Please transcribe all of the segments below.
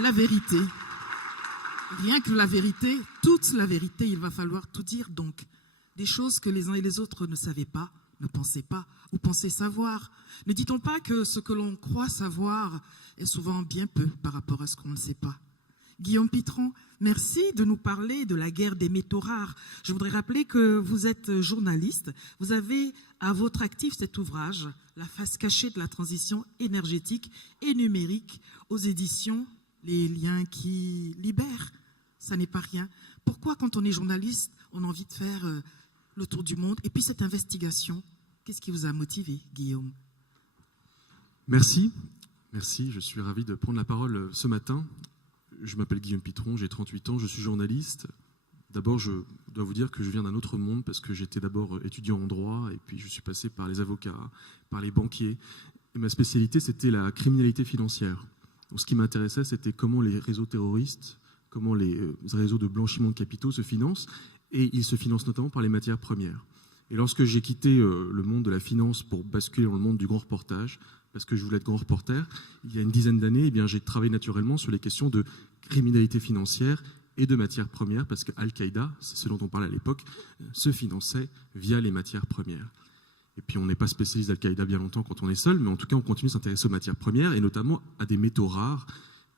La vérité. Rien que la vérité, toute la vérité, il va falloir tout dire. Donc, des choses que les uns et les autres ne savaient pas, ne pensaient pas ou pensaient savoir. Ne dit-on pas que ce que l'on croit savoir est souvent bien peu par rapport à ce qu'on ne sait pas? Guillaume Pitron, merci de nous parler de la guerre des métaux rares. Je voudrais rappeler que vous êtes journaliste. Vous avez à votre actif cet ouvrage, La face cachée de la transition énergétique et numérique, aux éditions Les liens qui libèrent. Ça n'est pas rien. Pourquoi, quand on est journaliste, on a envie de faire le tour du monde? Et puis cette investigation, qu'est-ce qui vous a motivé, Guillaume? Merci. Merci, je suis ravi de prendre la parole ce matin. Je m'appelle Guillaume Pitron, j'ai 38 ans, je suis journaliste. D'abord, je dois vous dire que je viens d'un autre monde parce que j'étais d'abord étudiant en droit et puis je suis passé par les avocats, par les banquiers. Et ma spécialité, c'était la criminalité financière. Donc, ce qui m'intéressait, c'était comment les réseaux terroristes, comment les réseaux de blanchiment de capitaux se financent, et ils se financent notamment par les matières premières. Et lorsque j'ai quitté le monde de la finance pour basculer dans le monde du grand reportage, parce que je voulais être grand reporter, il y a une dizaine d'années, eh bien, j'ai travaillé naturellement sur les questions de criminalité financière et de matières premières, parce que Al-Qaïda, c'est ce dont on parlait à l'époque, se finançait via les matières premières. Et puis on n'est pas spécialiste d'Al-Qaïda bien longtemps quand on est seul, mais en tout cas on continue de s'intéresser aux matières premières et notamment à des métaux rares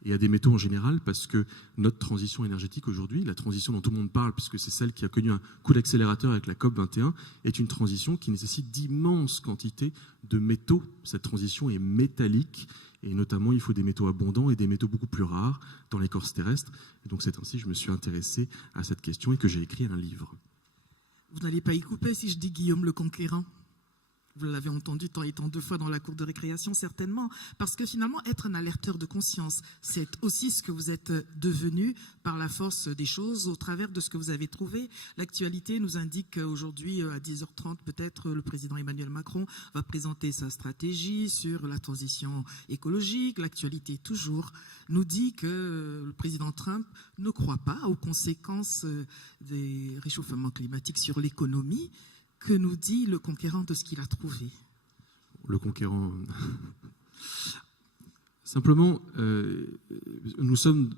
et à des métaux en général, parce que notre transition énergétique aujourd'hui, la transition dont tout le monde parle, puisque c'est celle qui a connu un coup d'accélérateur avec la COP21, est une transition qui nécessite d'immenses quantités de métaux. Cette transition est métallique, et notamment il faut des métaux abondants et des métaux beaucoup plus rares dans l'écorce terrestre. Et donc c'est ainsi que je me suis intéressé à cette question et que j'ai écrit un livre. Vous n'allez pas y couper si je dis Guillaume le Conquérant? Vous l'avez entendu tant et tant de fois dans la cour de récréation, certainement. Parce que finalement, être un alerteur de conscience, c'est aussi ce que vous êtes devenu par la force des choses, au travers de ce que vous avez trouvé. L'actualité nous indique qu'aujourd'hui, à 10h30, peut-être, le président Emmanuel Macron va présenter sa stratégie sur la transition écologique. L'actualité, toujours, nous dit que le président Trump ne croit pas aux conséquences des réchauffements climatiques sur l'économie. Que nous dit le conquérant de ce qu'il a trouvé? Le conquérant... Simplement, nous sommes...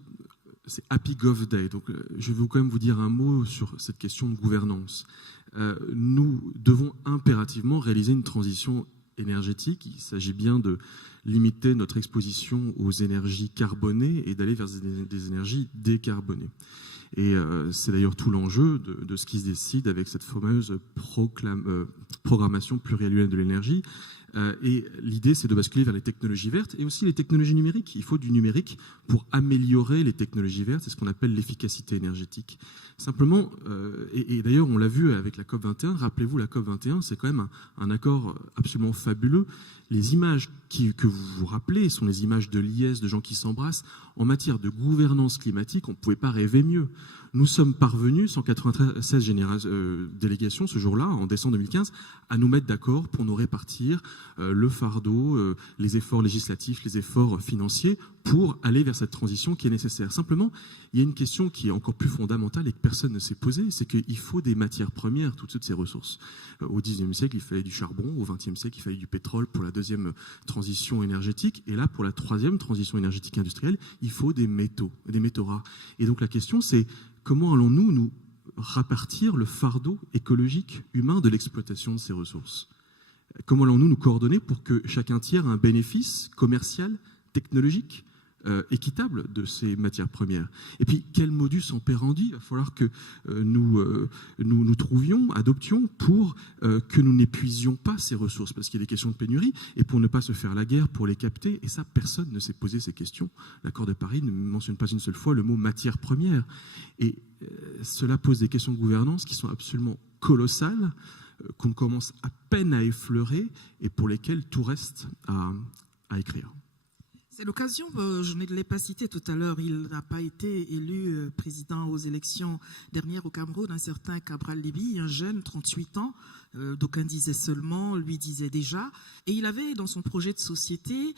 C'est Happy Gov Day, donc je vais quand même vous dire un mot sur cette question de gouvernance. Nous devons impérativement réaliser une transition énergétique. Il s'agit bien de limiter notre exposition aux énergies carbonées et d'aller vers des énergies décarbonées. Et c'est d'ailleurs tout l'enjeu de ce qui se décide avec cette fameuse programmation pluriannuelle de l'énergie. Et l'idée, c'est de basculer vers les technologies vertes et aussi les technologies numériques. Il faut du numérique pour améliorer les technologies vertes, c'est ce qu'on appelle l'efficacité énergétique. Simplement, et d'ailleurs on l'a vu avec la COP21, rappelez-vous, la COP21, c'est quand même un accord absolument fabuleux. Les images que vous vous rappelez sont les images de liesse, de gens qui s'embrassent. En matière de gouvernance climatique, on ne pouvait pas rêver mieux. Nous sommes parvenus, 196 délégations ce jour-là, en décembre 2015, à nous mettre d'accord pour nous répartir le fardeau, les efforts législatifs, les efforts financiers pour aller vers cette transition qui est nécessaire. Simplement, il y a une question qui est encore plus fondamentale et que personne ne s'est posée, c'est qu'il faut des matières premières, toutes ces ressources. Au XIXe siècle, il fallait du charbon, au XXe siècle, il fallait du pétrole pour la deuxième transition énergétique, et là, pour la troisième transition énergétique industrielle, il faut des métaux rares. Et donc la question, c'est comment allons-nous nous répartir le fardeau écologique humain de l'exploitation de ces ressources? Comment allons-nous nous coordonner pour que chacun tire un bénéfice commercial, technologique, équitable de ces matières premières? Et puis, quel modus operandi il va falloir que nous trouvions, adoptions pour que nous n'épuisions pas ces ressources, parce qu'il y a des questions de pénurie, et pour ne pas se faire la guerre pour les capter. Et ça, personne ne s'est posé ces questions. L'accord de Paris ne mentionne pas une seule fois le mot matière première. Et cela pose des questions de gouvernance qui sont absolument colossales, qu'on commence à peine à effleurer et pour lesquelles tout reste à écrire. C'est l'occasion, je ne l'ai pas cité tout à l'heure, il n'a pas été élu président aux élections dernières au Cameroun, un certain Cabral Libye, un jeune, 38 ans, d'aucuns disaient seulement, lui disait déjà, et il avait dans son projet de société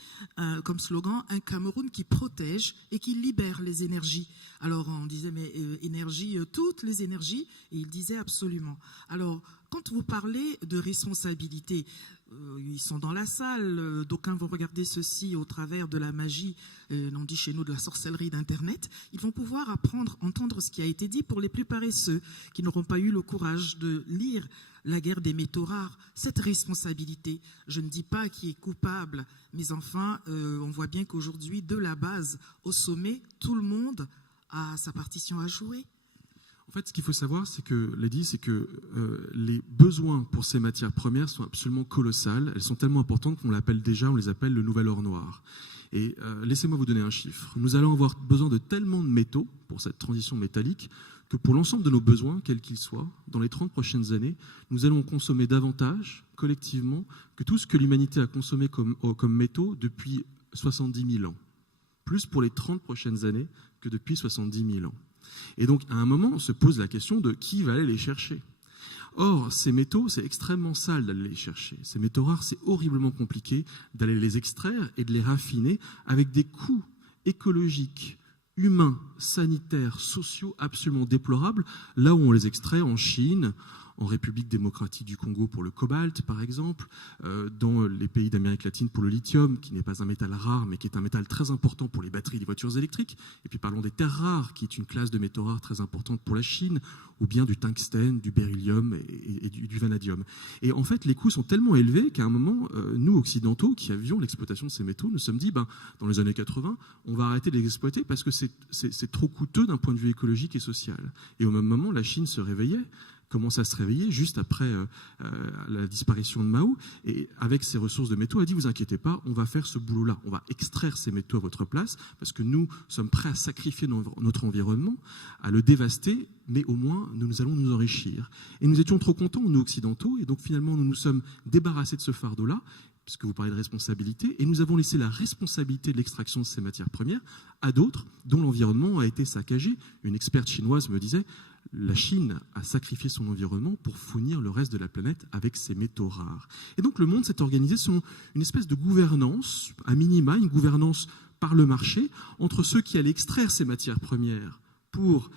comme slogan un Cameroun qui protège et qui libère les énergies. Alors on disait mais énergie, toutes les énergies, et il disait absolument. Alors quand vous parlez de responsabilité, Ils sont dans la salle, d'aucuns vont regarder ceci au travers de la magie, on dit chez nous de la sorcellerie d'Internet. Ils vont pouvoir apprendre, entendre ce qui a été dit. Pour les plus paresseux, qui n'auront pas eu le courage de lire La guerre des métaux rares, cette responsabilité, je ne dis pas qui est coupable, mais enfin, on voit bien qu'aujourd'hui, de la base au sommet, tout le monde a sa partition à jouer. En fait, ce qu'il faut savoir, c'est que les besoins pour ces matières premières sont absolument colossales. Elles sont tellement importantes qu'on on les appelle le nouvel or noir. Et laissez-moi vous donner un chiffre. Nous allons avoir besoin de tellement de métaux pour cette transition métallique que pour l'ensemble de nos besoins, quels qu'ils soient, dans les 30 prochaines années, nous allons consommer davantage, collectivement, que tout ce que l'humanité a consommé comme métaux depuis 70 000 ans. Plus pour les 30 prochaines années que depuis 70 000 ans. Et donc, à un moment, on se pose la question de qui va aller les chercher. Or, ces métaux, c'est extrêmement sale d'aller les chercher. Ces métaux rares, c'est horriblement compliqué d'aller les extraire et de les raffiner avec des coûts écologiques, humains, sanitaires, sociaux absolument déplorables, là où on les extrait en Chine, en République démocratique du Congo pour le cobalt, par exemple, dans les pays d'Amérique latine pour le lithium, qui n'est pas un métal rare, mais qui est un métal très important pour les batteries des voitures électriques. Et puis parlons des terres rares, qui est une classe de métaux rares très importante pour la Chine, ou bien du tungstène, du beryllium et du vanadium. Et en fait, les coûts sont tellement élevés qu'à un moment, nous, occidentaux, qui avions l'exploitation de ces métaux, nous sommes dit, dans les années 80, on va arrêter de les exploiter parce que c'est trop coûteux d'un point de vue écologique et social. Et au même moment, la Chine se réveillait, commence à se réveiller juste après la disparition de Mao, et avec ses ressources de métaux, a dit, vous inquiétez pas, on va faire ce boulot-là, on va extraire ces métaux à votre place, parce que nous sommes prêts à sacrifier notre environnement, à le dévaster, mais au moins nous allons nous enrichir. Et nous étions trop contents, nous occidentaux, et donc finalement nous nous sommes débarrassés de ce fardeau-là, puisque vous parlez de responsabilité, et nous avons laissé la responsabilité de l'extraction de ces matières premières à d'autres dont l'environnement a été saccagé. Une experte chinoise me disait, la Chine a sacrifié son environnement pour fournir le reste de la planète avec ses métaux rares. Et donc le monde s'est organisé sur une espèce de gouvernance, à minima, une gouvernance par le marché, entre ceux qui allaient extraire ces matières premières pour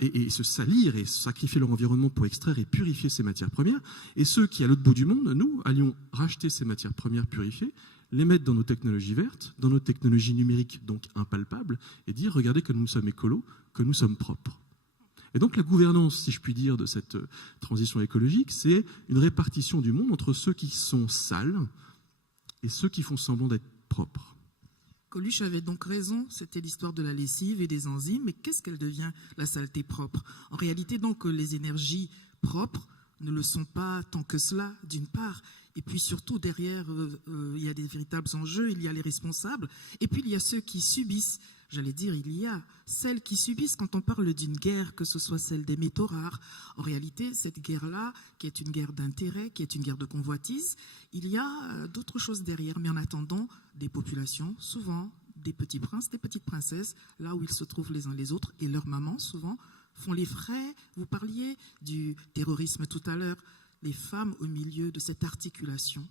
et se salir et sacrifier leur environnement pour extraire et purifier ces matières premières, et ceux qui, à l'autre bout du monde, nous, allions racheter ces matières premières purifiées, les mettre dans nos technologies vertes, dans nos technologies numériques, donc impalpables, et dire, regardez que nous sommes écolos, que nous sommes propres. Et donc la gouvernance, si je puis dire, de cette transition écologique, c'est une répartition du monde entre ceux qui sont sales et ceux qui font semblant d'être propres. Coluche avait donc raison, c'était l'histoire de la lessive et des enzymes, mais qu'est-ce qu'elle devient, la saleté propre? En réalité, donc, les énergies propres ne le sont pas tant que cela, d'une part, et puis surtout, derrière, il y a des véritables enjeux, il y a les responsables, et puis il y a ceux qui subissent. J'allais dire, il y a celles qui subissent quand on parle d'une guerre, que ce soit celle des métaux rares. En réalité, cette guerre-là, qui est une guerre d'intérêt, qui est une guerre de convoitise, il y a d'autres choses derrière. Mais en attendant, des populations, souvent des petits princes, des petites princesses, là où ils se trouvent les uns les autres, et leurs mamans, souvent, font les frais. Vous parliez du terrorisme tout à l'heure. Les femmes au milieu de cette articulation.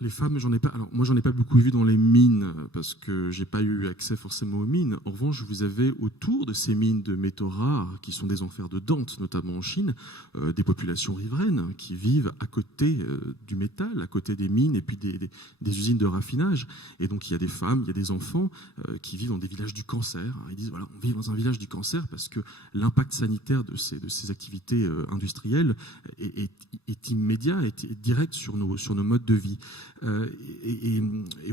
Les femmes, j'en ai pas. Alors moi, j'en ai pas beaucoup vu dans les mines parce que j'ai pas eu accès forcément aux mines. En revanche, vous avez autour de ces mines de métaux rares, qui sont des enfers de Dante, notamment en Chine, des populations riveraines qui vivent à côté du métal, à côté des mines et puis des usines de raffinage. Et donc il y a des femmes, il y a des enfants qui vivent dans des villages du cancer. Ils disent voilà, on vit dans un village du cancer parce que l'impact sanitaire de ces activités industrielles est immédiat, est direct sur nos modes de vie. Et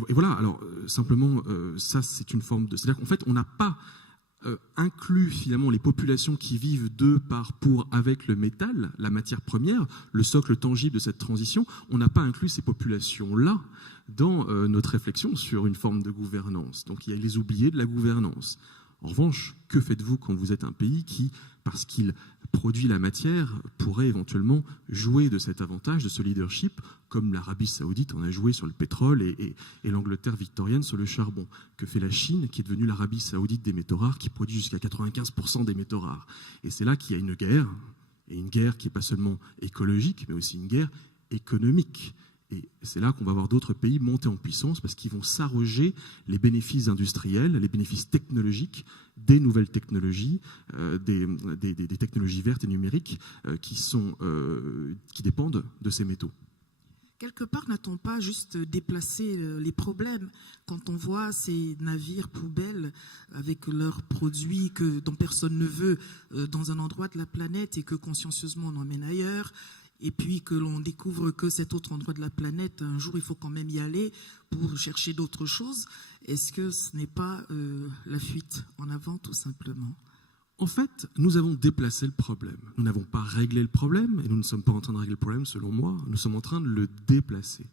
voilà, alors simplement, ça c'est une forme de... C'est-à-dire qu'en fait, on n'a pas inclus finalement les populations qui vivent de, par, pour, avec le métal, la matière première, le socle tangible de cette transition, on n'a pas inclus ces populations-là dans notre réflexion sur une forme de gouvernance. Donc il y a les oubliés de la gouvernance. En revanche, que faites-vous quand vous êtes un pays qui, parce qu'il produit la matière, pourrait éventuellement jouer de cet avantage, de ce leadership, comme l'Arabie Saoudite en a joué sur le pétrole et l'Angleterre victorienne sur le charbon? Que fait la Chine, qui est devenue l'Arabie Saoudite des métaux rares, qui produit jusqu'à 95% des métaux rares? Et c'est là qu'il y a une guerre, et une guerre qui n'est pas seulement écologique, mais aussi une guerre économique. Et c'est là qu'on va voir d'autres pays monter en puissance parce qu'ils vont s'arroger les bénéfices industriels, les bénéfices technologiques des nouvelles technologies, des technologies vertes et numériques qui dépendent de ces métaux. Quelque part, n'a-t-on pas juste déplacé les problèmes quand on voit ces navires poubelles avec leurs produits dont personne ne veut dans un endroit de la planète et que consciencieusement on emmène ailleurs, et puis que l'on découvre que cet autre endroit de la planète, un jour il faut quand même y aller pour chercher d'autres choses. Est-ce que ce n'est pas la fuite en avant tout simplement ? En fait, nous avons déplacé le problème. Nous n'avons pas réglé le problème, et nous ne sommes pas en train de régler le problème, selon moi. Nous sommes en train de le déplacer.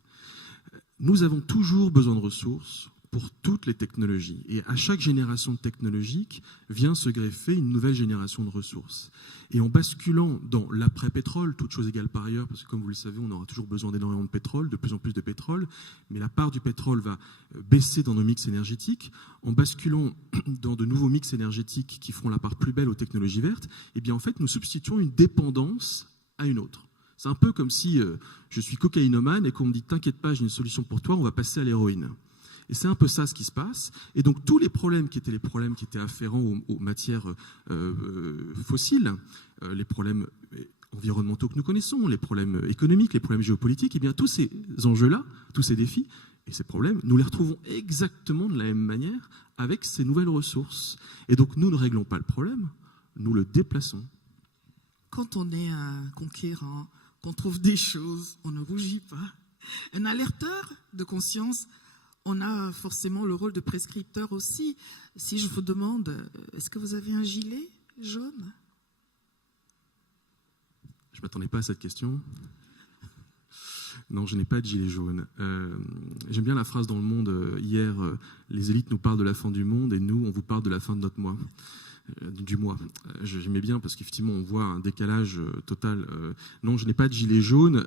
Nous avons toujours besoin de ressources pour toutes les technologies. Et à chaque génération technologique vient se greffer une nouvelle génération de ressources. Et en basculant dans l'après-pétrole, toutes choses égales par ailleurs, parce que comme vous le savez, on aura toujours besoin d'énormément de pétrole, de plus en plus de pétrole, mais la part du pétrole va baisser dans nos mix énergétiques. En basculant dans de nouveaux mix énergétiques qui feront la part plus belle aux technologies vertes, eh bien en fait, nous substituons une dépendance à une autre. C'est un peu comme si je suis cocaïnomane et qu'on me dit « T'inquiète pas, j'ai une solution pour toi, on va passer à l'héroïne ». Et c'est un peu ça ce qui se passe. Et donc tous les problèmes qui étaient afférents aux matières fossiles, les problèmes environnementaux que nous connaissons, les problèmes économiques, les problèmes géopolitiques, eh bien tous ces enjeux-là, tous ces défis et ces problèmes, nous les retrouvons exactement de la même manière avec ces nouvelles ressources. Et donc nous ne réglons pas le problème, nous le déplaçons. Quand on est un conquérant, qu'on trouve des choses, on ne rougit pas. Un alerteur de conscience, on a forcément le rôle de prescripteur aussi. Si je vous demande, est-ce que vous avez un gilet jaune ? Je ne m'attendais pas à cette question. Non, je n'ai pas de gilet jaune. J'aime bien la phrase dans Le Monde, hier, les élites nous parlent de la fin du monde et nous, on vous parle de la fin de notre mois. Du mois. J'aimais bien parce qu'effectivement on voit un décalage total. Non, je n'ai pas de gilet jaune.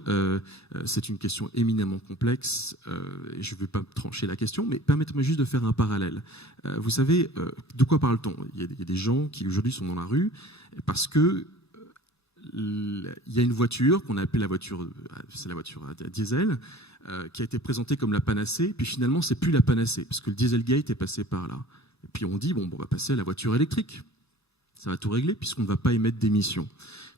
C'est une question éminemment complexe. Et je ne vais pas trancher la question, mais permettez-moi juste de faire un parallèle. Vous savez, de quoi parle-t-on ? Il y a des gens qui aujourd'hui sont dans la rue parce que il y a une voiture qu'on a appelée c'est la voiture à diesel, qui a été présentée comme la panacée, puis finalement c'est plus la panacée parce que le Dieselgate est passé par là. Et puis on dit, on va passer à la voiture électrique. Ça va tout régler puisqu'on ne va pas émettre d'émissions.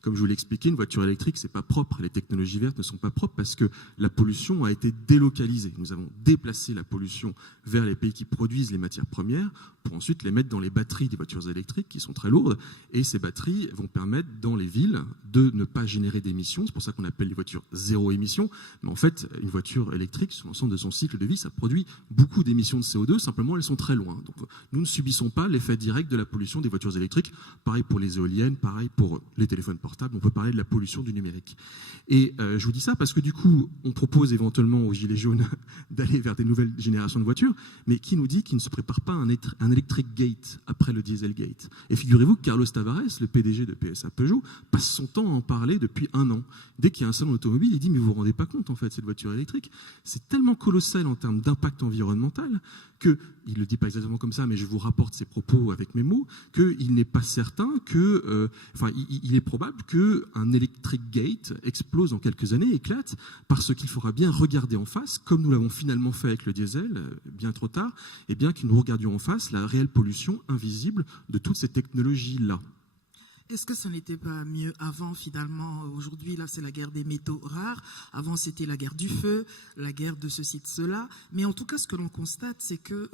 Comme je vous l'ai expliqué, une voiture électrique, c'est pas propre. Les technologies vertes ne sont pas propres parce que la pollution a été délocalisée. Nous avons déplacé la pollution vers les pays qui produisent les matières premières pour ensuite les mettre dans les batteries des voitures électriques qui sont très lourdes. Et ces batteries vont permettre dans les villes de ne pas générer d'émissions. C'est pour ça qu'on appelle les voitures zéro émission. Mais en fait, une voiture électrique, sur l'ensemble de son cycle de vie, ça produit beaucoup d'émissions de CO2. Simplement, elles sont très loin. Donc, nous ne subissons pas l'effet direct de la pollution des voitures électriques. Pareil pour les éoliennes, pareil pour les téléphones portables. On peut parler de la pollution du numérique. Et je vous dis ça parce que du coup, on propose éventuellement aux Gilets jaunes d'aller vers des nouvelles générations de voitures, mais qui nous dit qu'il ne se prépare pas un electric gate après le Dieselgate. Et figurez-vous que Carlos Tavares, le PDG de PSA Peugeot, passe son temps à en parler depuis 1 an. Dès qu'il y a un salon automobile, il dit « mais vous vous rendez pas compte en fait, cette voiture électrique, c'est tellement colossal en termes d'impact environnemental que, il le dit pas exactement comme ça, mais je vous rapporte ses propos avec mes mots, qu'il n'est pas certain que, il est probable qu'un electric gate explose en quelques années, éclate, parce qu'il faudra bien regarder en face, comme nous l'avons finalement fait avec le diesel, bien trop tard, et bien que nous regardions en face la réelle pollution invisible de toutes ces technologies-là. Est-ce que ça n'était pas mieux avant finalement ? Aujourd'hui, là, c'est la guerre des métaux rares. Avant, c'était la guerre du feu, la guerre de ceci, de cela. Mais en tout cas, ce que l'on constate, c'est que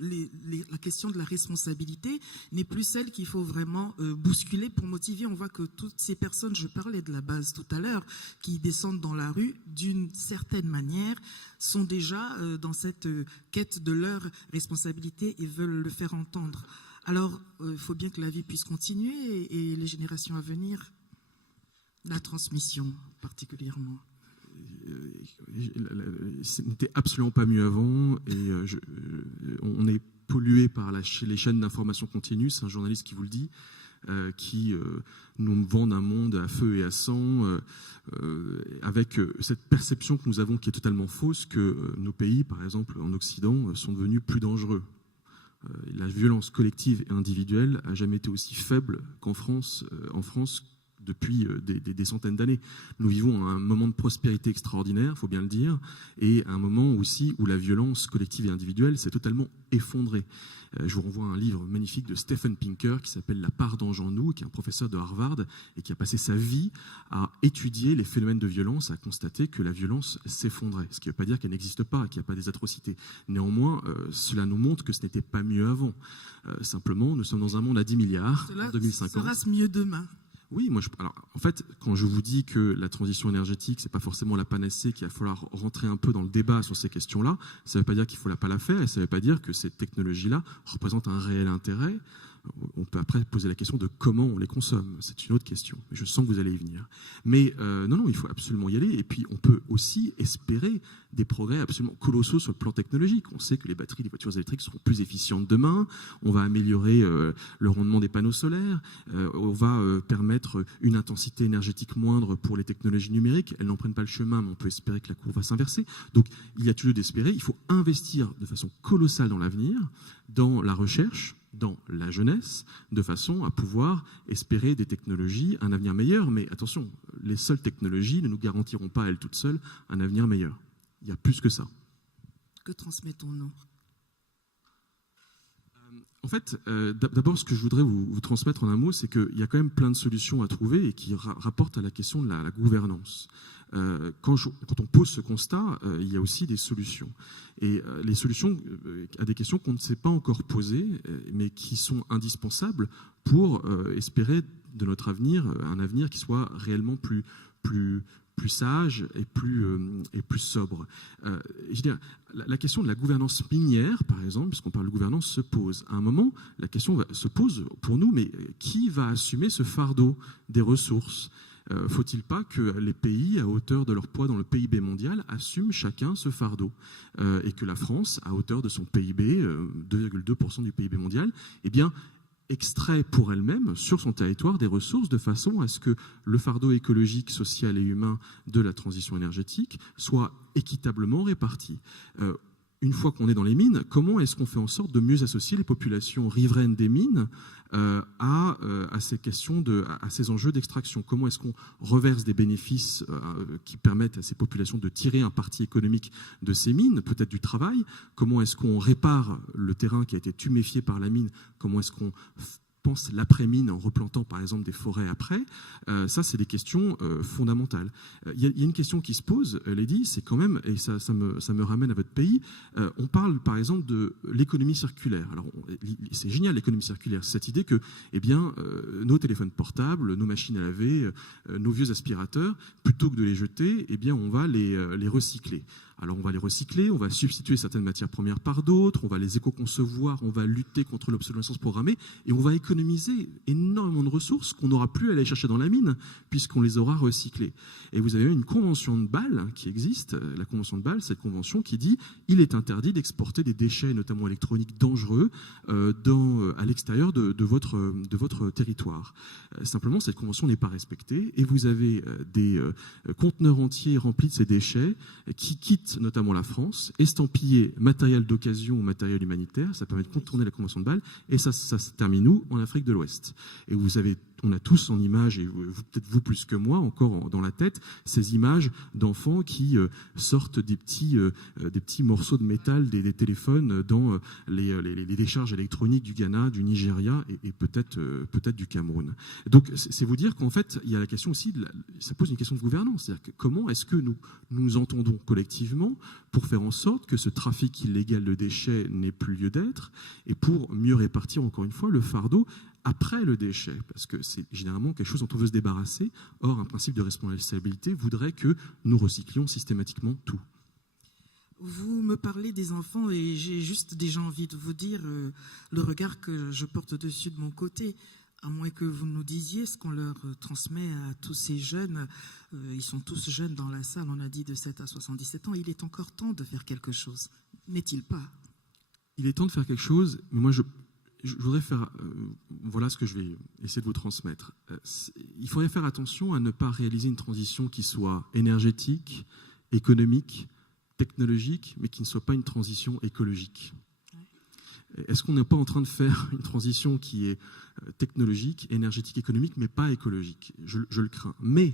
la question de la responsabilité n'est plus celle qu'il faut vraiment bousculer pour motiver. On voit que toutes ces personnes, je parlais de la base tout à l'heure, qui descendent dans la rue, d'une certaine manière, sont déjà dans cette quête de leur responsabilité et veulent le faire entendre. Alors, il faut bien que la vie puisse continuer et les générations à venir, la transmission particulièrement. Ce n'était absolument pas mieux avant et on est pollué par les chaînes d'information continue, c'est un journaliste qui vous le dit, qui nous vendent un monde à feu et à sang, avec cette perception que nous avons qui est totalement fausse, que nos pays, par exemple en Occident, sont devenus plus dangereux. La violence collective et individuelle n'a jamais été aussi faible qu'en France. En France, depuis des centaines d'années. Nous vivons un moment de prospérité extraordinaire, il faut bien le dire, et un moment aussi où la violence collective et individuelle s'est totalement effondrée. Je vous renvoie à un livre magnifique de Stephen Pinker qui s'appelle La part d'ange en nous, qui est un professeur de Harvard et qui a passé sa vie à étudier les phénomènes de violence, à constater que la violence s'effondrait. Ce qui ne veut pas dire qu'elle n'existe pas, qu'il n'y a pas des atrocités. Néanmoins, cela nous montre que ce n'était pas mieux avant. Simplement, nous sommes dans un monde à 10 milliards en 2050. Sera-ce mieux demain ? Oui, alors, en fait, quand je vous dis que la transition énergétique, c'est pas forcément la panacée, qu'il va falloir rentrer un peu dans le débat sur ces questions-là, ça ne veut pas dire qu'il ne faut pas la faire, et ça ne veut pas dire que ces technologies-là représentent un réel intérêt. On peut après poser la question de comment on les consomme. C'est une autre question. Mais je sens que vous allez y venir. Mais non, il faut absolument y aller. Et puis, on peut aussi espérer des progrès absolument colossaux sur le plan technologique. On sait que les batteries des voitures électriques seront plus efficientes demain. On va améliorer le rendement des panneaux solaires. On va permettre une intensité énergétique moindre pour les technologies numériques. Elles n'en prennent pas le chemin, mais on peut espérer que la courbe va s'inverser. Donc, il y a tout lieu d'espérer. Il faut investir de façon colossale dans l'avenir, dans la recherche, dans la jeunesse, de façon à pouvoir espérer des technologies, un avenir meilleur. Mais attention, les seules technologies ne nous garantiront pas, elles toutes seules, un avenir meilleur. Il y a plus que ça. Que transmettons-nous ? En fait, d'abord, ce que je voudrais vous transmettre en un mot, c'est qu'il y a quand même plein de solutions à trouver et qui rapportent à la question de la gouvernance. Quand on pose ce constat, il y a aussi des solutions. Et les solutions à des questions qu'on ne s'est pas encore posées, mais qui sont indispensables pour espérer de notre avenir un avenir qui soit réellement plus sage et plus sobre. Je veux dire, la question de la gouvernance minière, par exemple, puisqu'on parle de gouvernance, se pose. À un moment, la question se pose pour nous, mais qui va assumer ce fardeau des ressources ? Faut-il pas que les pays, à hauteur de leur poids dans le PIB mondial, assument chacun ce fardeau et que la France, à hauteur de son PIB, 2,2% du PIB mondial, eh bien, extrait pour elle-même, sur son territoire, des ressources de façon à ce que le fardeau écologique, social et humain de la transition énergétique soit équitablement réparti. Une fois qu'on est dans les mines, comment est-ce qu'on fait en sorte de mieux associer les populations riveraines des mines à ces questions, à ces enjeux d'extraction ? Comment est-ce qu'on reverse des bénéfices qui permettent à ces populations de tirer un parti économique de ces mines, peut-être du travail ? Comment est-ce qu'on répare le terrain qui a été tuméfié par la mine ? Comment est-ce qu'on pense l'après-mine en replantant par exemple des forêts après? Ça, c'est des questions fondamentales. Il y a une question qui se pose, Lady, c'est quand même, et ça me ramène à votre pays, on parle par exemple de l'économie circulaire. Alors, c'est génial l'économie circulaire, cette idée que nos téléphones portables, nos machines à laver, nos vieux aspirateurs, plutôt que de les jeter, on va les recycler. Alors on va les recycler, on va substituer certaines matières premières par d'autres, on va les éco-concevoir, on va lutter contre l'obsolescence programmée et on va économiser énormément de ressources qu'on n'aura plus à aller chercher dans la mine puisqu'on les aura recyclées. Et vous avez une convention de Bâle qui existe, la convention de Bâle, cette convention qui dit il est interdit d'exporter des déchets, notamment électroniques, dangereux à l'extérieur de votre territoire. Simplement, cette convention n'est pas respectée et vous avez des conteneurs entiers remplis de ces déchets qui quittent notamment la France, estampillés matériel d'occasion ou matériel humanitaire, ça permet de contourner la convention de Bâle, et ça se termine où ? En Afrique de l'Ouest. Et on a tous en image, et peut-être vous plus que moi, encore dans la tête, ces images d'enfants qui sortent des petits morceaux de métal des téléphones dans les décharges électroniques du Ghana, du Nigeria et peut-être du Cameroun. Donc c'est vous dire qu'en fait, il y a la question aussi, ça pose une question de gouvernance, c'est-à-dire que comment est-ce que nous entendons collectivement pour faire en sorte que ce trafic illégal de déchets n'ait plus lieu d'être et pour mieux répartir encore une fois le fardeau après le déchet, parce que c'est généralement quelque chose dont on veut se débarrasser. Or, un principe de responsabilité voudrait que nous recyclions systématiquement tout. Vous me parlez des enfants et j'ai juste déjà envie de vous dire le regard que je porte dessus de mon côté. À moins que vous nous disiez ce qu'on leur transmet à tous ces jeunes. Ils sont tous jeunes dans la salle, on a dit de 7 à 77 ans. Il est encore temps de faire quelque chose, n'est-il pas ? Il est temps de faire quelque chose, mais moi je voudrais faire... voilà ce que je vais essayer de vous transmettre. Il faudrait faire attention à ne pas réaliser une transition qui soit énergétique, économique, technologique, mais qui ne soit pas une transition écologique. Est-ce qu'on n'est pas en train de faire une transition qui est technologique, énergétique, économique, mais pas écologique? Je le crains. Mais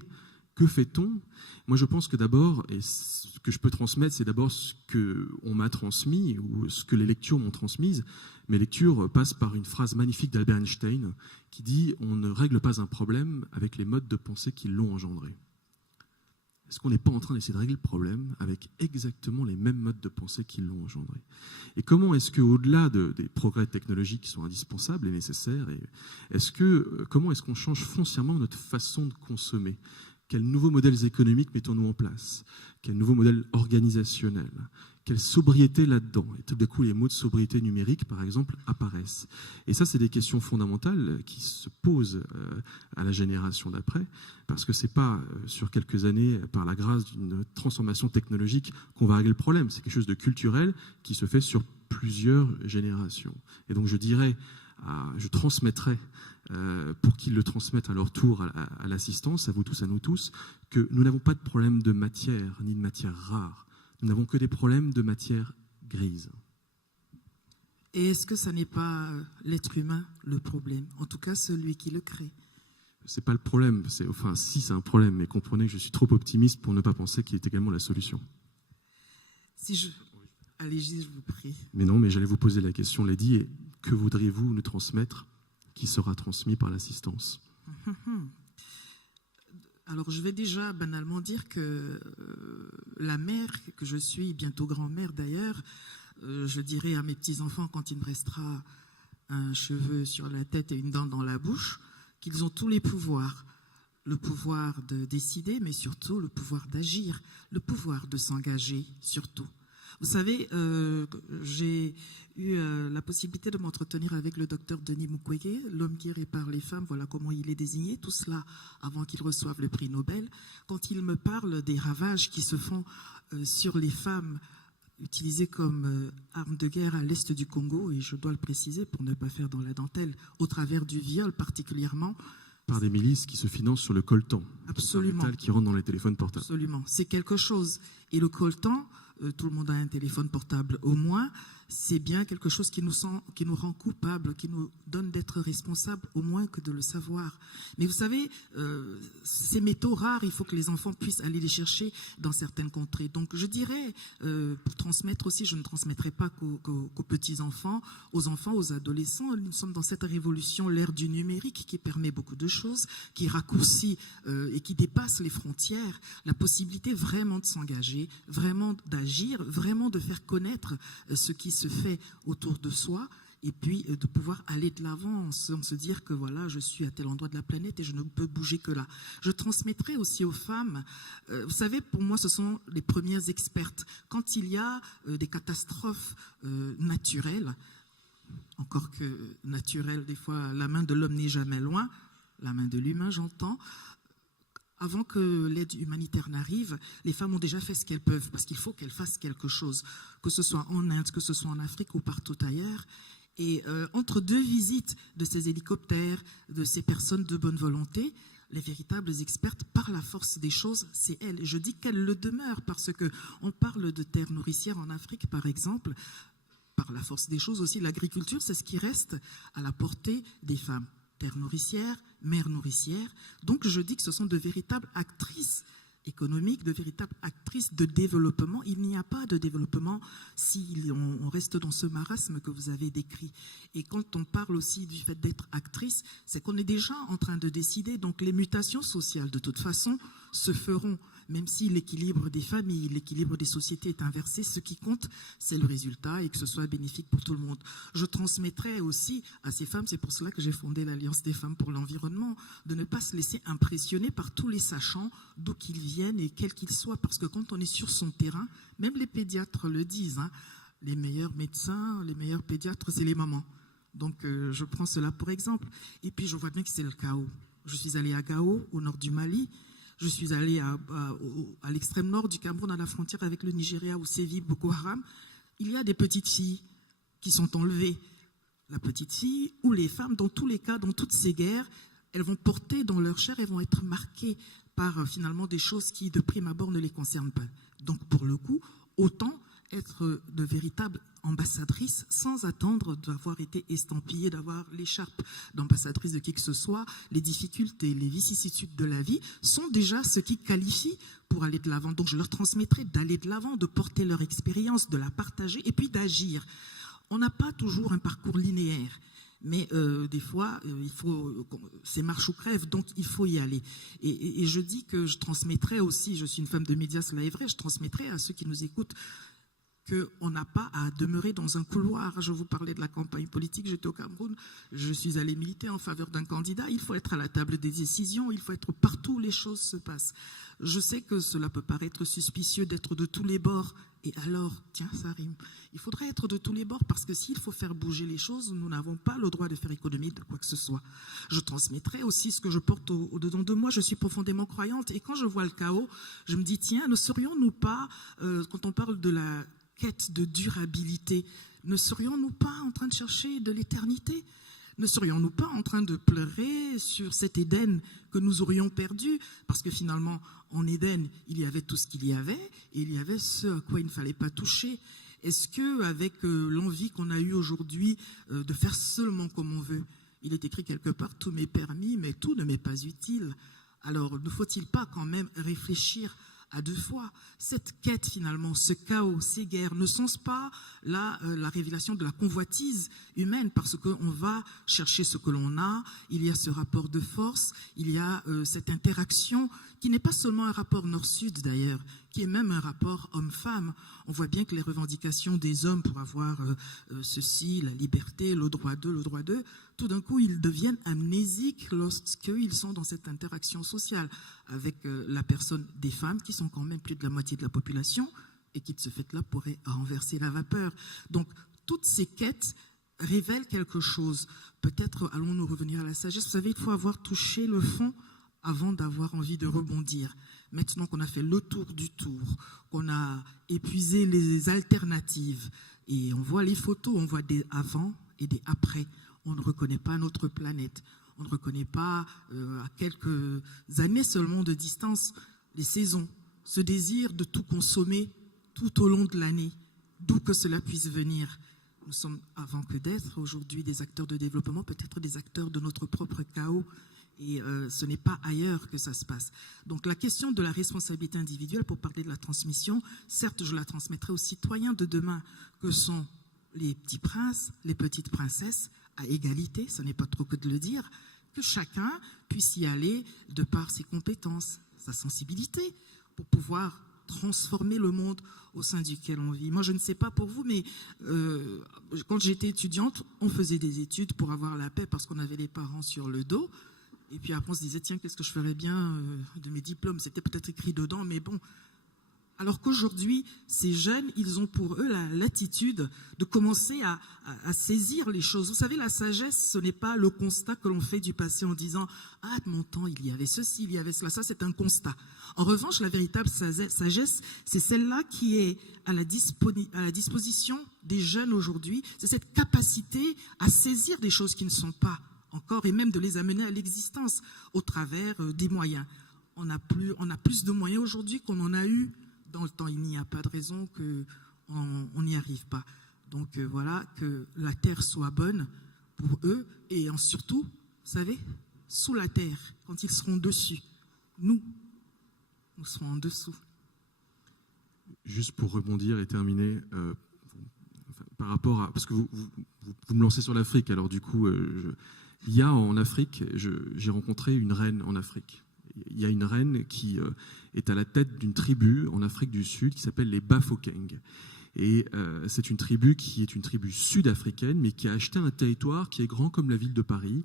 que fait-on? Moi, je pense que d'abord, et ce que je peux transmettre, c'est d'abord ce qu'on m'a transmis ou ce que les lectures m'ont transmise. Mes lectures passent par une phrase magnifique d'Albert Einstein qui dit « On ne règle pas un problème avec les modes de pensée qui l'ont engendré ». Est-ce qu'on n'est pas en train d'essayer de régler le problème avec exactement les mêmes modes de pensée qui l'ont engendré? Et comment est-ce qu'au-delà des progrès technologiques qui sont indispensables et nécessaires, comment est-ce qu'on change foncièrement notre façon de consommer? Quels nouveaux modèles économiques mettons-nous en place? Quels nouveaux modèles organisationnels? Quelle sobriété là-dedans? Et tout d'un coup, les mots de sobriété numérique, par exemple, apparaissent. Et ça, c'est des questions fondamentales qui se posent à la génération d'après, parce que c'est pas sur quelques années, par la grâce d'une transformation technologique, qu'on va régler le problème. C'est quelque chose de culturel qui se fait sur plusieurs générations. Et donc, je transmettrai, pour qu'ils le transmettent à leur tour à l'assistance, à vous tous, à nous tous, que nous n'avons pas de problème de matière, ni de matière rare. Nous n'avons que des problèmes de matière grise. Et est-ce que ça n'est pas l'être humain le problème? En tout cas, celui qui le crée. C'est pas le problème. Si, c'est un problème, mais comprenez que je suis trop optimiste pour ne pas penser qu'il est également la solution. Allez-y, je vous prie. Mais non, mais j'allais vous poser la question, Lady, et que voudriez-vous nous transmettre qui sera transmis par l'assistance? Alors, je vais déjà banalement dire que la mère que je suis, bientôt grand-mère d'ailleurs, je dirai à mes petits-enfants, quand il me restera un cheveu sur la tête et une dent dans la bouche, qu'ils ont tous les pouvoirs. Le pouvoir de décider, mais surtout le pouvoir d'agir, le pouvoir de s'engager, surtout. Vous savez, j'ai eu la possibilité de m'entretenir avec le docteur Denis Mukwege, l'homme qui répare les femmes, voilà comment il est désigné, tout cela avant qu'il reçoive le prix Nobel. Quand il me parle des ravages qui se font sur les femmes utilisées comme armes de guerre à l'est du Congo, et je dois le préciser pour ne pas faire dans la dentelle, au travers du viol particulièrement, par des milices qui se financent sur le coltan. Absolument. Un métal qui rentre dans les téléphones portables. Absolument. C'est quelque chose. Et le coltan, tout le monde a un téléphone portable au moins, c'est bien quelque chose qui nous rend coupables, qui nous donne d'être responsables, au moins que de le savoir. Mais vous savez, ces métaux rares, il faut que les enfants puissent aller les chercher dans certaines contrées. Donc je dirais, pour transmettre aussi, je ne transmettrai pas qu'aux petits-enfants, aux adolescents. Nous sommes dans cette révolution, l'ère du numérique, qui permet beaucoup de choses, qui raccourcit et qui dépasse les frontières, la possibilité vraiment de s'engager, vraiment d'agir, vraiment de faire connaître ce qui se fait autour de soi, et puis de pouvoir aller de l'avant sans se dire que voilà, je suis à tel endroit de la planète et je ne peux bouger que là. Je transmettrai aussi aux femmes, vous savez, pour moi ce sont les premières expertes. Quand il y a des catastrophes naturelles, encore que naturelles, des fois la main de l'homme n'est jamais loin, la main de l'humain j'entends, avant que l'aide humanitaire n'arrive, les femmes ont déjà fait ce qu'elles peuvent, parce qu'il faut qu'elles fassent quelque chose, que ce soit en Inde, que ce soit en Afrique ou partout ailleurs. Et entre deux visites de ces hélicoptères, de ces personnes de bonne volonté, les véritables expertes, par la force des choses, c'est elles. Je dis qu'elles le demeurent, parce qu'on parle de terres nourricières en Afrique, par exemple. Par la force des choses aussi, l'agriculture, c'est ce qui reste à la portée des femmes. Terre nourricière, mère nourricière. Donc je dis que ce sont de véritables actrices économiques, de véritables actrices de développement. Il n'y a pas de développement si on reste dans ce marasme que vous avez décrit. Et quand on parle aussi du fait d'être actrice, c'est qu'on est déjà en train de décider. Donc les mutations sociales, de toute façon, se feront. Même si l'équilibre des familles, l'équilibre des sociétés est inversé, ce qui compte, c'est le résultat et que ce soit bénéfique pour tout le monde. Je transmettrai aussi à ces femmes, c'est pour cela que j'ai fondé l'Alliance des femmes pour l'environnement, de ne pas se laisser impressionner par tous les sachants, d'où qu'ils viennent et quels qu'ils soient. Parce que quand on est sur son terrain, même les pédiatres le disent, hein, les meilleurs médecins, les meilleurs pédiatres, c'est les mamans. Donc je prends cela pour exemple. Et puis je vois bien que c'est le chaos. Je suis allée à Gao, au nord du Mali. Je suis allée à l'extrême nord du Cameroun, à la frontière avec le Nigeria, où sévit Boko Haram. Il y a des petites filles qui sont enlevées. La petite fille ou les femmes, dans tous les cas, dans toutes ces guerres, elles vont porter dans leur chair, elles vont être marquées par finalement des choses qui, de prime abord, ne les concernent pas. Donc, pour le coup, autant être de véritables ambassadrice sans attendre d'avoir été estampillée, d'avoir l'écharpe d'ambassadrice de qui que ce soit. Les difficultés, les vicissitudes de la vie sont déjà ce qui qualifie pour aller de l'avant. Donc je leur transmettrai d'aller de l'avant, de porter leur expérience, de la partager et puis d'agir. On n'a pas toujours un parcours linéaire. Mais des fois, c'est marche ou crève, donc il faut y aller. Et je dis que je transmettrai aussi, je suis une femme de médias, cela est vrai, je transmettrai à ceux qui nous écoutent qu'on n'a pas à demeurer dans un couloir. Je vous parlais de la campagne politique, j'étais au Cameroun, je suis allée militer en faveur d'un candidat. Il faut être à la table des décisions, il faut être partout où les choses se passent. Je sais que cela peut paraître suspicieux d'être de tous les bords. Et alors, tiens, ça rime. Il faudrait être de tous les bords parce que s'il faut faire bouger les choses, nous n'avons pas le droit de faire économie de quoi que ce soit. Je transmettrai aussi ce que je porte au-dedans de moi. Je suis profondément croyante et quand je vois le chaos, je me dis, tiens, ne serions-nous pas, quand on parle de la quête de durabilité, ne serions-nous pas en train de chercher de l'éternité ? Ne serions-nous pas en train de pleurer sur cet Éden que nous aurions perdu? Parce que finalement, en Éden, il y avait tout ce qu'il y avait et il y avait ce à quoi il ne fallait pas toucher. Est-ce qu'avec l'envie qu'on a eue aujourd'hui de faire seulement comme on veut, il est écrit quelque part, tout m'est permis, mais tout ne m'est pas utile. Alors, ne faut-il pas quand même réfléchir à deux fois? Cette quête finalement, ce chaos, ces guerres ne sont pas la révélation de la convoitise humaine parce qu'on va chercher ce que l'on a, il y a ce rapport de force, il y a cette interaction qui n'est pas seulement un rapport nord-sud d'ailleurs, qui est même un rapport homme-femme. On voit bien que les revendications des hommes pour avoir ceci, la liberté, le droit d'eux, tout d'un coup ils deviennent amnésiques lorsqu'ils sont dans cette interaction sociale avec la personne des femmes qui sont quand même plus de la moitié de la population et qui de ce fait-là pourraient renverser la vapeur. Donc toutes ces quêtes révèlent quelque chose. Peut-être allons-nous revenir à la sagesse. Vous savez, il faut avoir touché le fond avant d'avoir envie de rebondir. Maintenant qu'on a fait le tour du tour, qu'on a épuisé les alternatives, et on voit les photos, on voit des avant et des après, on ne reconnaît pas notre planète, on ne reconnaît pas à quelques années seulement de distance les saisons, ce désir de tout consommer tout au long de l'année, d'où que cela puisse venir. Nous sommes, avant que d'être aujourd'hui des acteurs de développement, peut-être des acteurs de notre propre chaos. Et ce n'est pas ailleurs que ça se passe. Donc la question de la responsabilité individuelle, pour parler de la transmission, certes, je la transmettrai aux citoyens de demain, que sont les petits princes, les petites princesses, à égalité, ce n'est pas trop que de le dire, que chacun puisse y aller de par ses compétences, sa sensibilité, pour pouvoir transformer le monde au sein duquel on vit. Moi, je ne sais pas pour vous, mais quand j'étais étudiante, on faisait des études pour avoir la paix parce qu'on avait les parents sur le dos. Et puis après, on se disait, tiens, qu'est-ce que je ferais bien de mes diplômes? C'était peut-être écrit dedans, mais bon. Alors qu'aujourd'hui, ces jeunes, ils ont pour eux la latitude de commencer à saisir les choses. Vous savez, la sagesse, ce n'est pas le constat que l'on fait du passé en disant « Ah, de mon temps, il y avait ceci, il y avait cela ». Ça, c'est un constat. En revanche, la véritable sagesse, c'est celle-là qui est à la disposition des jeunes aujourd'hui. C'est cette capacité à saisir des choses qui ne sont pas encore, et même de les amener à l'existence au travers des moyens. On a plus de moyens aujourd'hui qu'on en a eu dans le temps. Il n'y a pas de raison qu'on n'y arrive pas. Donc voilà, que la terre soit bonne pour eux, et surtout, vous savez, sous la terre, quand ils seront dessus, nous serons en dessous. Juste pour rebondir et terminer, par rapport à... Parce que vous me lancez sur l'Afrique, alors du coup... Il y a en Afrique, j'ai rencontré une reine en Afrique. Il y a une reine qui est à la tête d'une tribu en Afrique du Sud qui s'appelle les Bafokeng. Et c'est une tribu qui est une tribu sud-africaine, mais qui a acheté un territoire qui est grand comme la ville de Paris.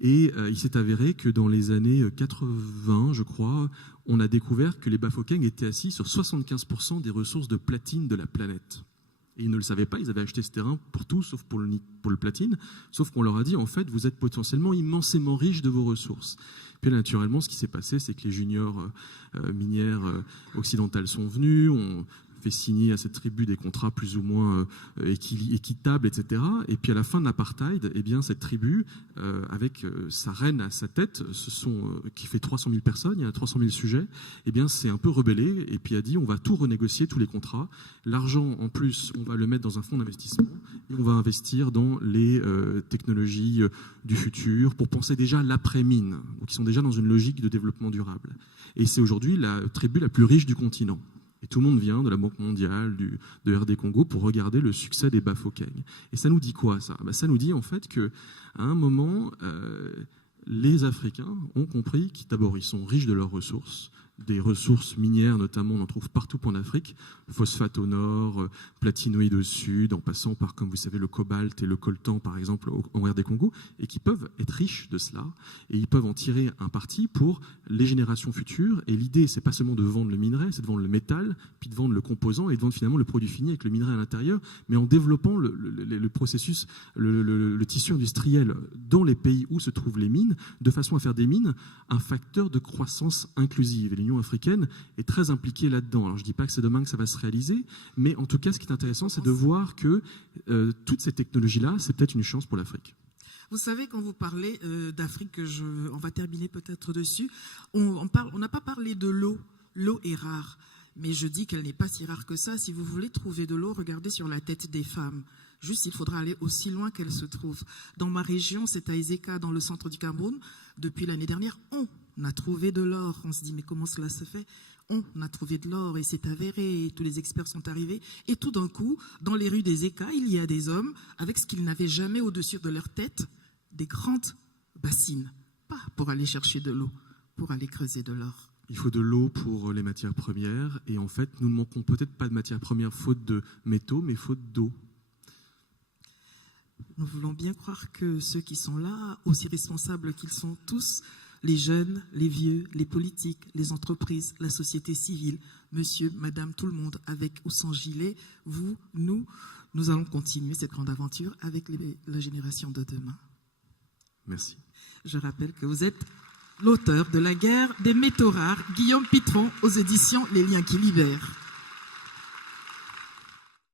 Et il s'est avéré que dans les années 80, je crois, on a découvert que les Bafokeng étaient assis sur 75% des ressources de platine de la planète. Et ils ne le savaient pas, ils avaient acheté ce terrain pour tout, sauf pour le platine, sauf qu'on leur a dit, en fait, vous êtes potentiellement immensément riches de vos ressources. Puis naturellement, ce qui s'est passé, c'est que les juniors minières occidentales sont venus, ont fait signer à cette tribu des contrats plus ou moins équitables, etc. Et puis à la fin de l'apartheid, eh bien cette tribu, avec sa reine à sa tête, qui fait 300 000 personnes, il y a 300 000 sujets, eh bien c'est un peu rebellé et puis a dit on va tout renégocier, tous les contrats. L'argent en plus, on va le mettre dans un fonds d'investissement et on va investir dans les technologies du futur pour penser déjà à l'après-mine. Donc ils sont déjà dans une logique de développement durable. Et c'est aujourd'hui la tribu la plus riche du continent. Et tout le monde vient de la Banque mondiale, de RD Congo pour regarder le succès des Bafokeng. Et ça nous dit quoi, ça ? Ça nous dit en fait qu'à un moment, les Africains ont compris qu'ils, d'abord, ils sont riches de leurs ressources, des ressources minières notamment, on en trouve partout en Afrique, phosphate au nord, platinoïde au sud, en passant par, comme vous savez, le cobalt et le coltan par exemple en RD Congo, et qui peuvent être riches de cela, et ils peuvent en tirer un parti pour les générations futures. Et l'idée, c'est pas seulement de vendre le minerai, c'est de vendre le métal, puis de vendre le composant, et de vendre finalement le produit fini avec le minerai à l'intérieur, mais en développant le processus, le tissu industriel dans les pays où se trouvent les mines, de façon à faire des mines un facteur de croissance inclusive. Et l'Union africaine est très impliquée là-dedans. Alors je ne dis pas que c'est demain que ça va se réaliser, mais en tout cas, ce qui est intéressant, c'est de voir que toutes ces technologies-là, c'est peut-être une chance pour l'Afrique. Vous savez, quand vous parlez d'Afrique, on va terminer peut-être dessus, on n'a pas parlé de l'eau. L'eau est rare, mais je dis qu'elle n'est pas si rare que ça. Si vous voulez trouver de l'eau, regardez sur la tête des femmes. Juste, il faudra aller aussi loin qu'elle se trouve. Dans ma région, c'est à Ezeka, dans le centre du Cameroun. Depuis l'année dernière, on a trouvé de l'or. On se dit, mais comment cela se fait ? On a trouvé de l'or et c'est avéré. Et tous les experts sont arrivés. Et tout d'un coup, dans les rues d'Ezeka, il y a des hommes avec ce qu'ils n'avaient jamais au-dessus de leur tête, des grandes bassines. Pas pour aller chercher de l'eau, pour aller creuser de l'or. Il faut de l'eau pour les matières premières. Et en fait, nous ne manquons peut-être pas de matières premières faute de métaux, mais faute d'eau. Nous voulons bien croire que ceux qui sont là, aussi responsables qu'ils sont tous, les jeunes, les vieux, les politiques, les entreprises, la société civile, monsieur, madame, tout le monde, avec ou sans gilet, vous, nous allons continuer cette grande aventure avec la génération de demain. Merci. Je rappelle que vous êtes l'auteur de La guerre des métaux rares, Guillaume Pitron, aux éditions Les Liens qui libèrent.